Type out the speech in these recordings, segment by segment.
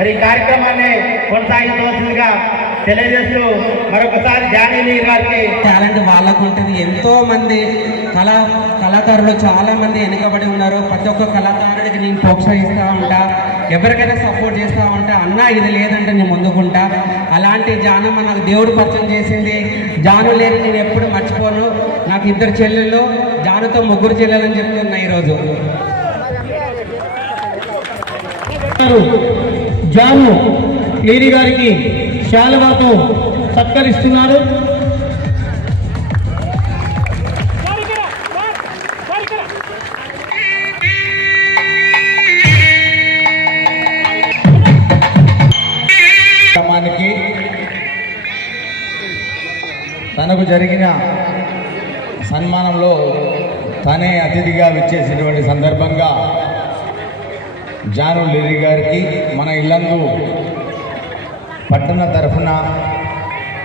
మరి ఈ కార్యక్రమాన్ని కొనసాగించవలసిందిగా తెలియజేస్తూ మరొకసారి జానీ గారికి టాలెంట్ వాళ్ళకు ఉంటుంది. ఎంతో మంది కళాకారులు చాలా మంది వెనుకబడి ఉన్నారు. ప్రతి ఒక్క కళాకారుడికి నేను ప్రోత్సహిస్తూ ఉంటా, ఎవరికైనా సపోర్ట్ చేస్తూ ఉంటా. అన్న ఇది లేదంటే నేను ముందుకుంటా. అలాంటి జానమ్మ నాకు దేవుడు పరిచయం చేసింది. జాను లేని నేను ఎప్పుడు మర్చిపోను. నాకు 2 చెల్లెళ్ళు, జానుతో 3 చెల్లెలని చెప్తున్నా. ఈరోజు జాను లేని గారికి శాలువాతో సత్కరిస్తున్నారు. తనకు జరిగిన సన్మానంలో తానే అతిథిగా విచ్చేసినటువంటి సందర్భంగా జాను లిరి గారికి మన ఇల్లందు పట్టణ తరఫున,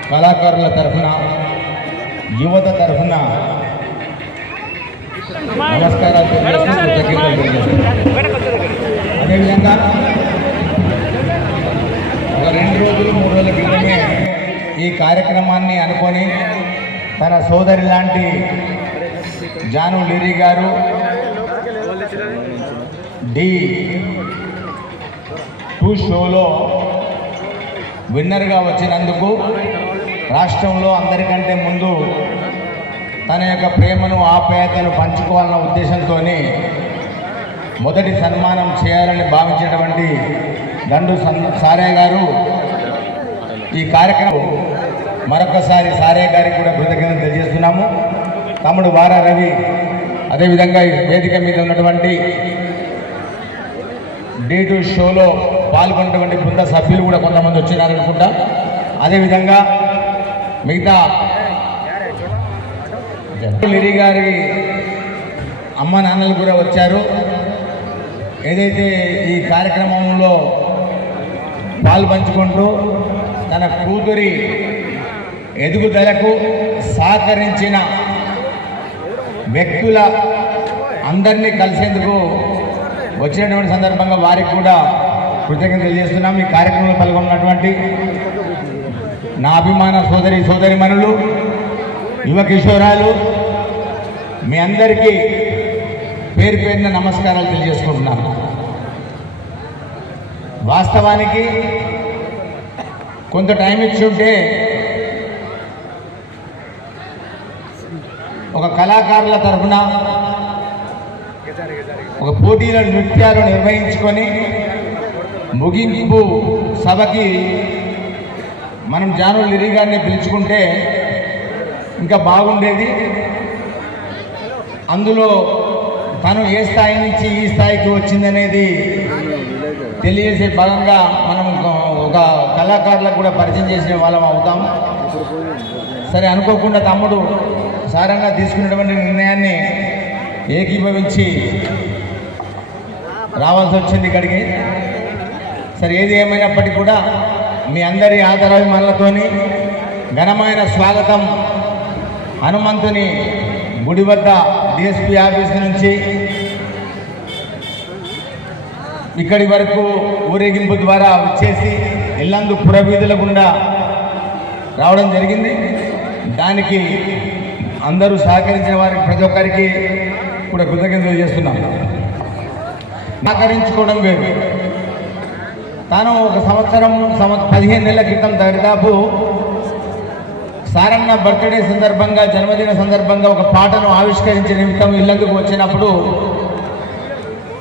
కళాకారుల తరఫున, యువత తరఫున నమస్కారాలు తెలియజేస్తూ అదేవిధంగా ఒక 2 రోజులు 3 రోజుల క్రితమే ఈ కార్యక్రమాన్ని అనుకొని తన సోదరి లాంటి జాను లిరి గారు D2 షోలో విన్నర్గా వచ్చినందుకు రాష్ట్రంలో అందరికంటే ముందు తన యొక్క ప్రేమను, ఆప్యాయతను పంచుకోవాలన్న ఉద్దేశంతో మొదటి సన్మానం చేయాలని భావించినటువంటి దండు సారే గారు ఈ కార్యక్రమం మరొకసారి సారే గారికి కూడా కృతజ్ఞతలు తెలియజేస్తున్నాము. తమ్ముడు వారా రవి, అదేవిధంగా ఈ వేదిక మీద ఉన్నటువంటి D2 షోలో పాల్గొన్నటువంటి బృంద సభ్యులు కూడా కొంతమంది వచ్చినారనుకుంటా. అదేవిధంగా మిగతా లిరి గారి అమ్మ నాన్నలు కూడా వచ్చారు. ఏదైతే ఈ కార్యక్రమంలో పాల్పంచుకుంటూ తన కూతురి ఎదుగుదలకు సహకరించిన వ్యక్తుల అందరినీ కలిసేందుకు వచ్చినటువంటి సందర్భంగా వారికి కూడా కృతజ్ఞతలు తెలియజేస్తున్నాం. ఈ కార్యక్రమంలో పాల్గొన్నటువంటి నా అభిమాన సోదరిమణులు, యువ కిషోరాలు, మీ అందరికీ పేరు పేరున నమస్కారాలు తెలియజేసుకుంటున్నాను. వాస్తవానికి కొంత టైం ఇచ్చుంటే ఒక కళాకారుల తరఫున ఒక పోటీల నృత్యాలు నిర్వహించుకొని ముగింపు సభకి మనం జాను లిరి గారిని పిలుచుకుంటే ఇంకా బాగుండేది. అందులో తను ఏ స్థాయి నుంచి ఈ స్థాయికి వచ్చిందనేది తెలియజేసే భాగంగా మనం ఒక కళాకారులకు కూడా పరిచయం చేసిన వాళ్ళం అవుతాం. సరే, అనుకోకుండా తమ్ముడు సారంగా తీసుకున్నటువంటి నిర్ణయాన్ని ఏకీభవించి రావాల్సి వచ్చింది ఇక్కడికి. సరే, ఏది ఏమైనప్పటికీ కూడా మీ అందరి ఆదరాభిమానులతోని ఘనమైన స్వాగతం హనుమంతుని గుడి వద్ద DSP ఆఫీస్ నుంచి ఇక్కడి వరకు ఊరేగింపు ద్వారా వచ్చేసి ఇల్లందు పురవీధుల గుండా రావడం జరిగింది. దానికి అందరూ సహకరించిన వారికి ప్రతి ఒక్కరికి కూడా కృతజ్ఞతలు చేస్తున్నాం. సహకరించుకోవడం వేరు. తాను ఒక 15 నెలల క్రితం దాదాపు సారన్న బర్త్డే సందర్భంగా, జన్మదిన సందర్భంగా ఒక పాటను ఆవిష్కరించే నిమిత్తం ఇల్లందుకు వచ్చినప్పుడు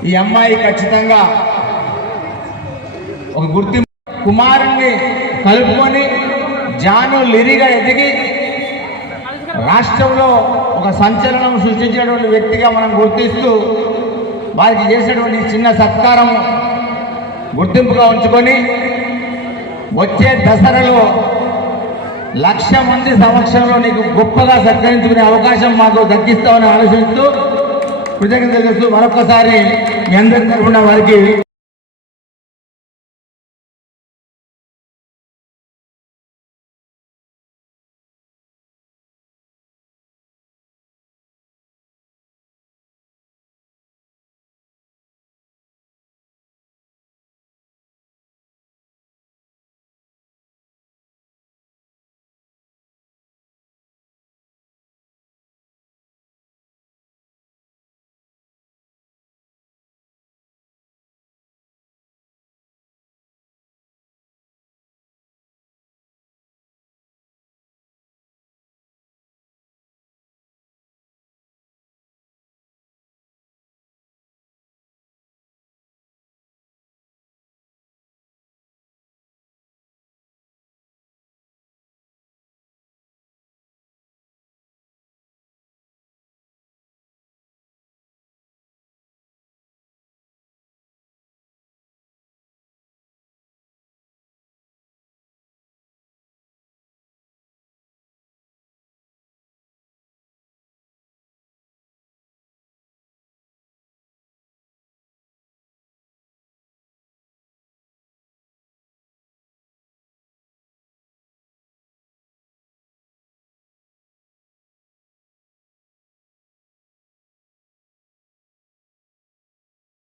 ఈ అమ్మాయి ఖచ్చితంగా ఒక గుర్తింపు కుమారుణ్ణి కలుపుకొని జాను లిరిగా ఎదిగి రాష్ట్రంలో ఒక సంచలనం సృష్టించేటువంటి వ్యక్తిగా మనం గుర్తిస్తూ వారికి చేసేటువంటి చిన్న సత్కారం గుర్తింపుగా ఉంచుకొని వచ్చే దసరాలో 1,00,000 మంది సమక్షంలో నీకు గొప్పగా సత్కరించుకునే అవకాశం మాకు దక్కిస్తామని ఆలోచిస్తూ కృతజ్ఞతలు చేస్తూ మరొకసారి మీ అందరి తరఫున వారికి